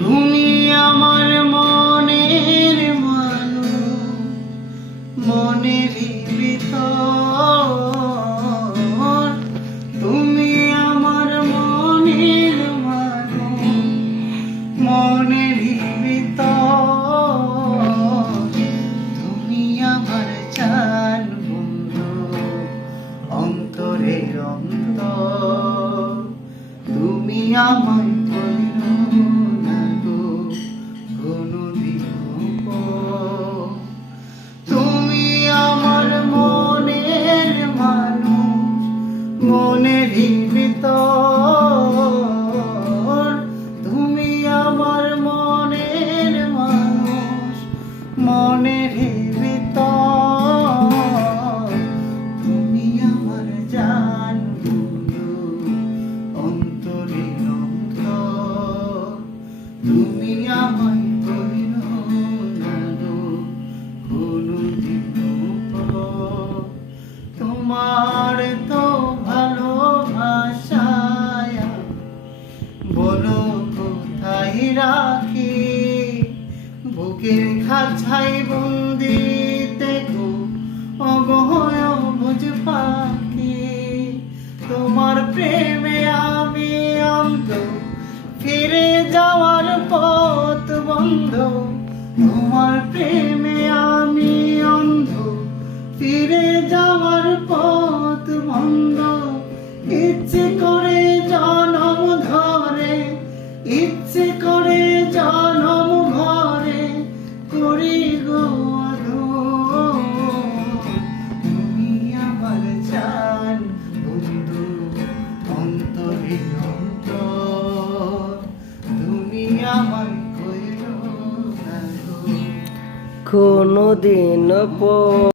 তুমি আমার মনের মানুষ, মনের ভিতর। তুমি আমার মনের মানুষ, মনের ভিতর। তুমি আমার জান বন্ধু, অন্তরের অন্তর। তুমি আমায় মনের ভিতর। তুমি আমার মনের মানুষ, মনের ভিতর। তুমি আমার জান বন্ধু, অন্তরের অন্তর। তুমি আমায় কইরো না গো কোনদিন পর। তোমার তো বলো কোথায় রাখি, বুকের খাঁচায় বন্দি দেখো অগহয় বুঝ পাখি। তোমার প্রেমে আমি অন্ধ, ফিরে যাওয়ার পথ বন্ধ। তোমার প্রেমে আমি অন্ধ, ফিরে যাওয়ার পথ বন্ধ। ইচ্ছে করে জনম ধরে, ইচ্ছে করে জনম ভরে করি গো আদর। তুমি আমার জান বন্ধু, অন্তরের অন্তর। তুমি আমায় কইরো না গো কোনদিন পর।